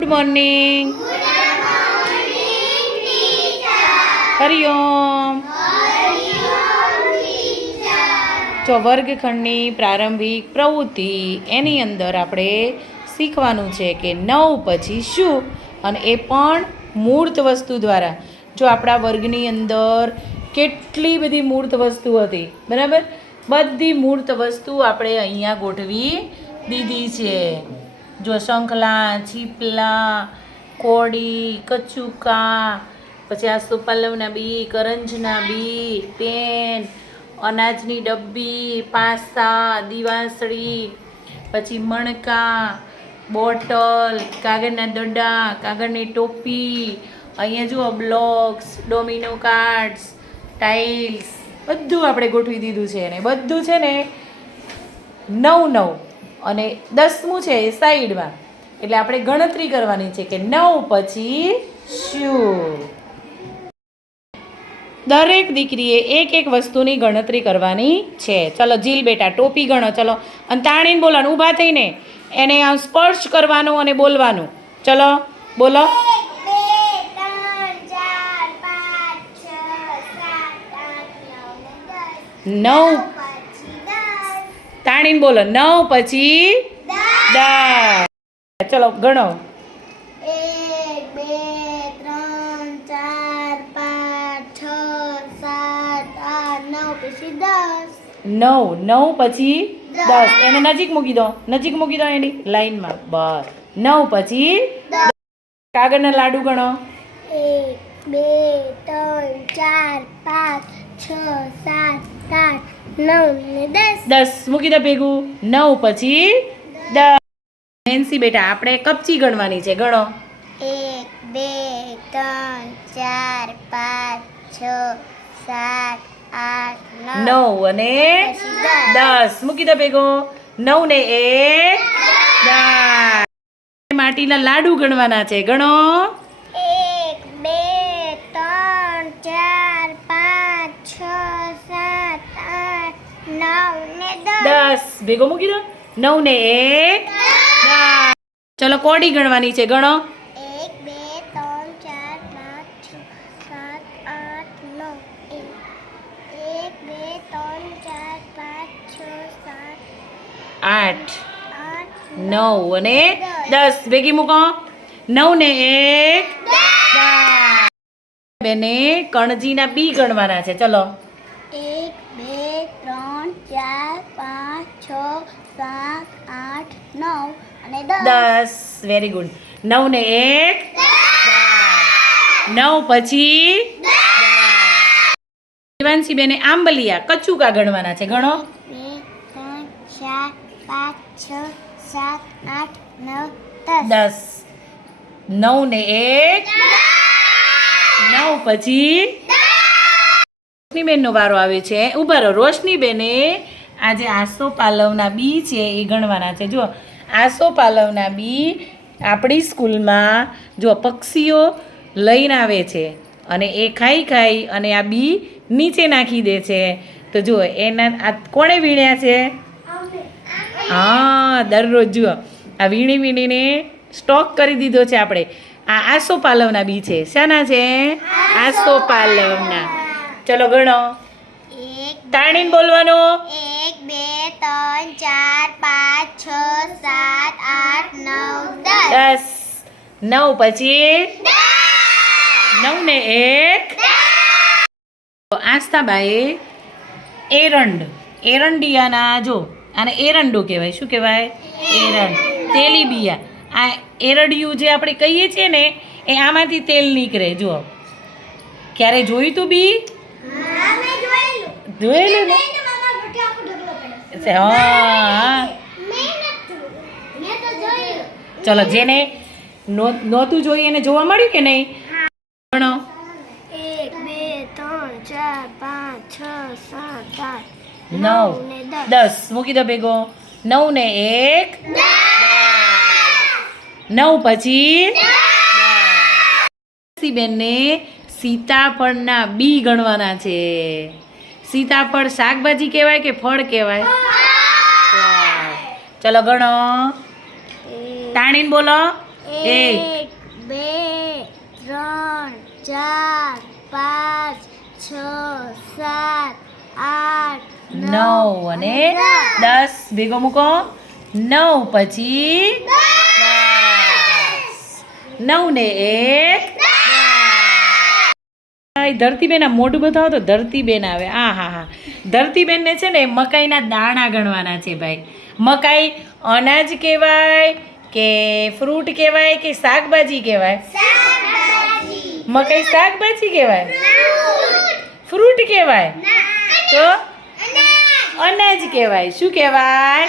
Good morning Hariom જો વર્ગખંડની પ્રારંભિક પ્રવૃત્તિ એની અંદર આપણે શીખવાનું છે કે નવ પછી શું અને એ પણ મૂર્ત વસ્તુ દ્વારા. જો આપણા વર્ગની અંદર કેટલી બધી મૂર્ત વસ્તુ હતી, બરાબર? બધી મૂર્ત વસ્તુ આપણે અહીંયા ગોઠવી દીધી છે. જો શંખલા છીપલા કોડી કચુકા, પછી આ સુપાલવના બી કરંજના બી પેન, અનાજની ડબ્બી, પાસા, દિવાસળી, પછી મણકા, બોટલ, કાગળના દડા, કાગળની ટોપી, અહીંયા જુઓ બ્લોક્સ, ડોમિનો કાર્ડ્સ, ટાઇલ્સ, બધું આપણે ગોઠવી દીધું છે ને બધું છે ને નવ નવ. અને દસમું છે એ સાઈડમાં. એટલે આપણે ગણતરી કરવાની છે કે નવ પછી શું? દરેક દીકરીએ એક એક વસ્તુની ગણતરી કરવાની છે. ચલો જીલ બેટા, ટોપી ગણો, ચલો. અને તાણીને બોલવાનું, ઊભા થઈને એને સ્પર્શ કરવાનું અને બોલવાનું. ચલો, બોલો. નવ ને દસ નવ પછી દસ તાણીને બોલો નવ પછી દસ. ચલો ગણો. એક બે ત્રણ ચાર પાંચ છ સાત આઠ નવ પછી દસ. નવ નવ પછી દસ. એને નજીક મૂકી દો. નજીક મૂકી દો એની લાઈનમાં. બસ. નવ પછી કાગળના લાડુ ગણો. એક બે ત્રણ ચાર પાંચ છ સાત આઠ નવ ને દસ. દસ. મૂકી દો ભેગું. નવ પછી દસ. નેન્સી બેટા આપણે કપચી ગણવાની છે ગણો. એક બે ત્રણ ચાર પાંચ છ સાત આઠ નવ. અને દસ. મૂકી દો ભેગો. નવ ને એક માટીના લાડુ ગણવાના છે ગણો. ભેગો મૂકી દો. નવ ને એક. ચલો કોડી ગણવાની છે ગણો. આઠ નવ અને દસ. ભેગી મૂકો. નવ ને એક. બે બેને કણજીના બી ગણવાના છે. ચલો. દસ. વેરી ગુડ નવ ને એક નવ પછી શિવાંશી બેને આંબલિયા કચુકા ગણવાના છે. ગણો. દસ. દસ. નવ ને એક નવ પછી રોશનીબેનનો વારો આવે છે. ઊભા રહો. રોશનીબેને આજે આસો પાલવના બી છે એ ગણવાના છે. જો આસો પાલવના બી આપણી સ્કૂલમાં જો પક્ષીઓ લઈને આવે છે અને એ ખાઈ ખાઈ અને આ બી નીચે નાખી દે છે. તો જુઓ એના આ કોણે વીણ્યા છે? હા દરરોજ જુઓ આ વીણી વીણીને સ્ટોક કરી દીધો છે આપણે. આ આસો પાલવના બી છે. શાના છે? આસો પાલવના. ચલો ગણો. તાણીને બોલવાનું. એક બે ત્રણ ચાર પાંચ છ સાત આઠ નવ દસ. નવ પછી નવ ને એક. આસ્તાબાએ એરંડ. એરંડિયાના જો આને એરંડો કહેવાય. શું કહેવાય? એરંડ. તેલીબિયા. આ એરડિયું જે આપણે કહીએ છીએ ને એ આમાંથી તેલ નીકળે. જુઓ. ક્યારે જોયું તું બી? જોયેલું. ને? ચલો જેને નહોતું જોઈએ એને જોવા મળ્યું કે નહીં? ગણો એક બે ત્રણ ચાર પાંચ છ સાત આઠ નવ દસ. દસ. મૂકી દો ભેગો. નવ ને એક નવ પછી બેનને સીતાફળના બી ગણવાના છે. સીતાફળ શાકભાજી કહેવાય કે ફળ કહેવાય? ચલો ગણો. તાણીને બોલો. એક. બે ત્રણ ચાર પાંચ છ સાત આઠ નવ અને દસ. ભેગો મૂકો. નવ પછી. નવ ને એક આ ધરતીબેન આ મોઢું બતાવો તો ધરતીબેન આવે. આ હા હા. ધરતીબેનને છે ને મકાઈના દાણા ગણવાના છે ભાઈ. મકાઈ અનાજ કહેવાય કે ફ્રૂટ કહેવાય કે શાકભાજી કહેવાય? મકાઈ શાકભાજી કહેવાય? ફ્રૂટ કહેવાય? તો અનાજ કહેવાય. શું કહેવાય?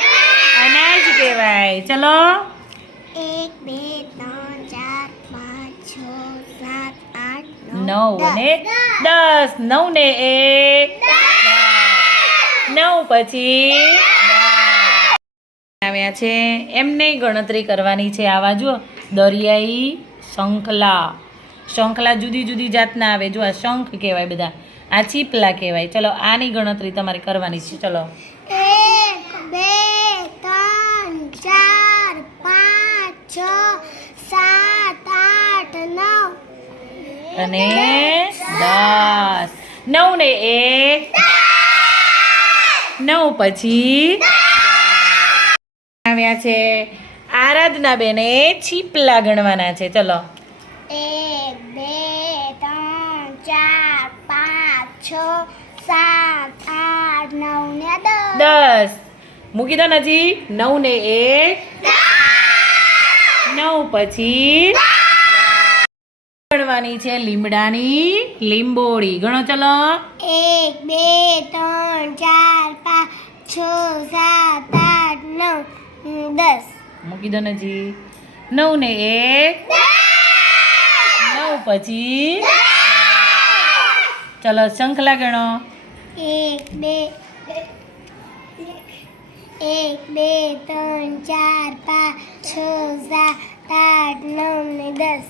અનાજ કહેવાય. ચલો. એક બે ત્રણ ચાર પાંચ છ સાત નવ અને દસ. નવ ને એક નવ પછી આવ્યા છે. એમને ગણતરી કરવાની છે. આવા જો દરિયાઈ શંખલા. શંખલા જુદી જુદી જાતના આવે. જો આ શંખ કહેવાય બધા. આ ચીપલા કહેવાય. ચલો આની ગણતરી તમારે કરવાની છે. ચલો. એક બે ત્રણ ચાર પાંચ છ સાત આઠ નવ અને દસ. નવ ને એક. નવ પછી આવ્યા છે. આરાધના બેને છીપલા ગણવાના છે. ચલો. એક બે ત્રણ ચાર પાંચ છ સાત આઠ નવ ને દસ. મૂકી દો નજી. નવ ને એક નવ પછી ગણવાની છે લીમડાની લીંબોળી. ગણો ચલો. એક બે ત્રણ ચાર પાંચ છ સાત આઠ નવ દસ. મૂકી દો નજી નવ ને એક. નવ પછી ચલો શંખલા ગણો. એક બે એક બે ત્રણ ચાર પાંચ છ સાત આઠ નવ ને દસ.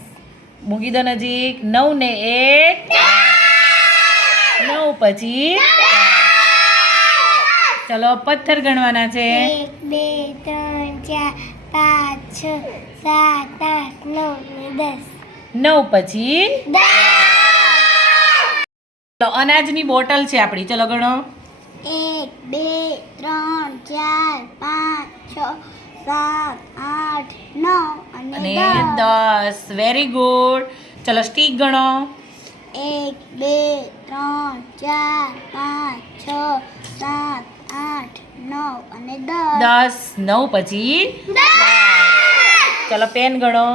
મૂકી દો નજીક. નવ ને એક. નવ પછી ચલો પથ્થર ગણવાના છે. એક બે ત્રણ ચાર પાંચ છ સાત આઠ નવ દસ. નવ પછી ચલો અનાજની બોટલ છે આપણી. ચલો ગણો. એક બે ત્રણ ચાર પાંચ છ સાત આઠ નવ અને દસ. વેરી ગુડ ચલો સ્ટીક ગણો. એક બે ત્રણ ચાર પાંચ છ સાત આઠ નવ અને દસ. દસ. નવ પછી ચલો પેન ગણો.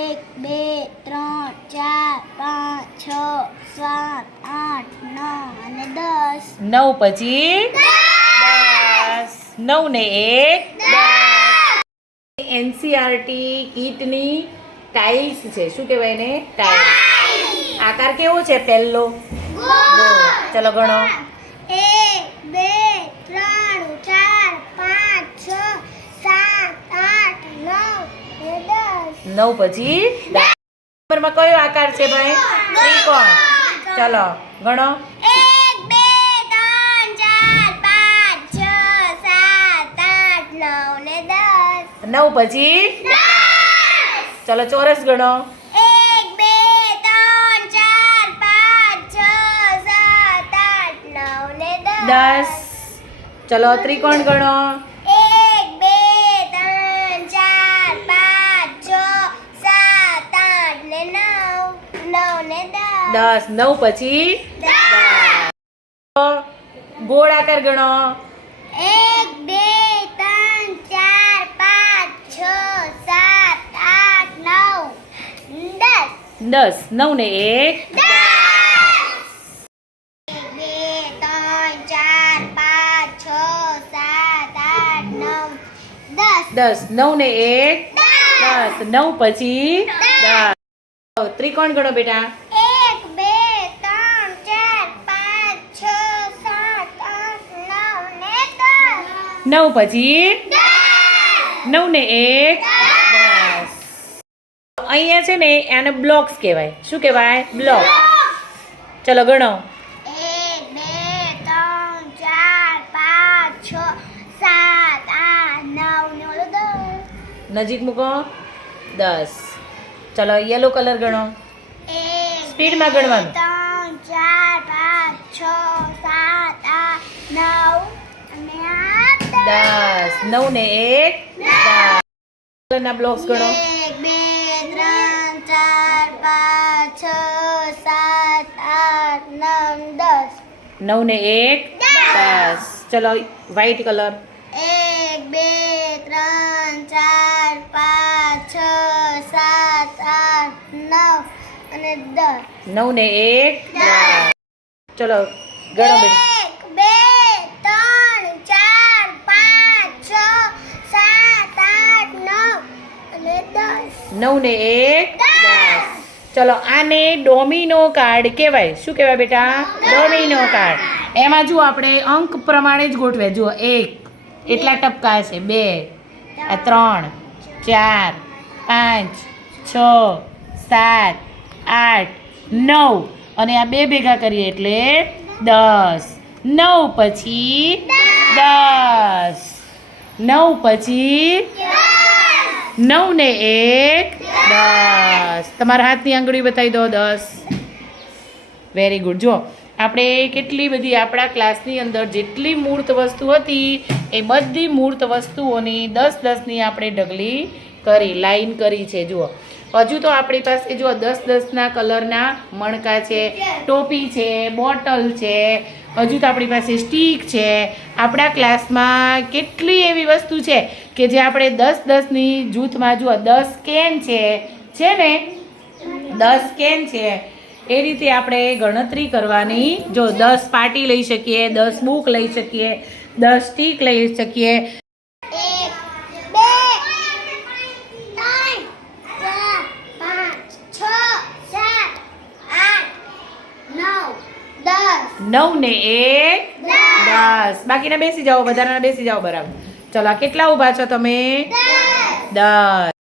એક બે ત્રણ ચાર પાંચ છ સાત આઠ નવ અને દસ. નવ પછી દસ. નવ ને એક. એનસીઆરટી કીટની ટાઇલ્સ છે. શું કહેવાય ને ટાઇલ્સ આકાર કેવો છે પહેલો? ચલો ગણો. એક બે ત્રણ ચાર પાંચ છ સાત આઠ નવ દસ. નવ પછી નંબરમાં કયો આકાર છે ભાઈ? ત્રિકોણ. ચલો ગણો. નવ પછી? ચલો ચોરસ ગણો. દસ. ચલો ત્રિકોણ ગણો. એક બે ત્રણ ચાર પાંચ છ સાત આઠ ને નવ. નવ ને દસ. દસ. નવ પછી? ગોળ આકાર ગણો એક બે ત્રણ ચાર પાંચ છ સાત આઠ નવ દસ નવ ને એક. દસ દસ નવ ને એક. દસ નવ પછી દસ. ત્રિકોણ ગણો બેટા. એક બે ત્રણ ચાર પાંચ છ સાત નવ પછી નવ ને એક. અહીંયા છે ને એને બ્લોક્સ કહેવાય. શું કહેવાય? બ્લોક. ચલો ગણો. નજીક મૂકો. દસ. ચલો યલો કલર ગણો. સ્પીડમાં ગણવાનું. ત્રણ ચાર પાંચ છ સાત આઠ નવ દસ. નવ ને એક. દસ. કલરના બ્લોક્સ ગણો. નવ ને એક દસ. ચલો વ્હાઈટ કલર એક બે ત્રણ ચાર પાંચ છ સાત આઠ નવ અને દસ. નવ ને એક ચલો ગણો એક બે ત્રણ ચાર પાંચ છ સાત આઠ નવ અને દસ. નવ ને એક ચલો, આને ડોમિનો કાર્ડ કહેવાય. શું કહેવાય બેટા? Domino card. એમાં જુઓ આપણે, અંક પ્રમાણે જ ગોઠવે જુઓ, એક, એટલા ટપકા છે બે, આ ત્રણ, ચાર, પાંચ, છ, સાત, આઠ, નવ. અને આ બે ભેગા કરીએ એટલે દસ. નવ પછી દસ. નવ પછી નવ ને એક, દસ. તમારા હાથની આંગળી બતાવી દો, દસ. વેરી ગુડ જો આપણે કેટલી બધી આપણા ક્લાસની અંદર જેટલી મૂર્ત વસ્તુ હતી, એ બધી મૂર્ત વસ્તુઓની દસ દસની આપણે ઢગલી કરી લાઈન કરી છે, જુઓ. હજુ તો આપણી પાસે જો દસ દસના કલરના મણકા છે, ટોપી છે, બોટલ છે. હજુ તો આપણી પાસે સ્ટીક છે. આપણા ક્લાસમાં કેટલી એવી વસ્તુ છે? કે જે આપણે દસ દસની જૂથમાં જુઓ દસ કેન છે છે ને? દસ કેન છે. એ રીતે આપણે ગણતરી કરવાની. જો દસ પાટી લઈ શકીએ દસ બુક લઈ શકીએ દસ સ્ટીક લઈ શકીએ. નવ ને એક દસ. દસ. બાકીના બેસી જાઓ વધારાના બેસી જાઓ બરાબર. ચલો કેટલા ઊભા છો તમે? દસ. દસ.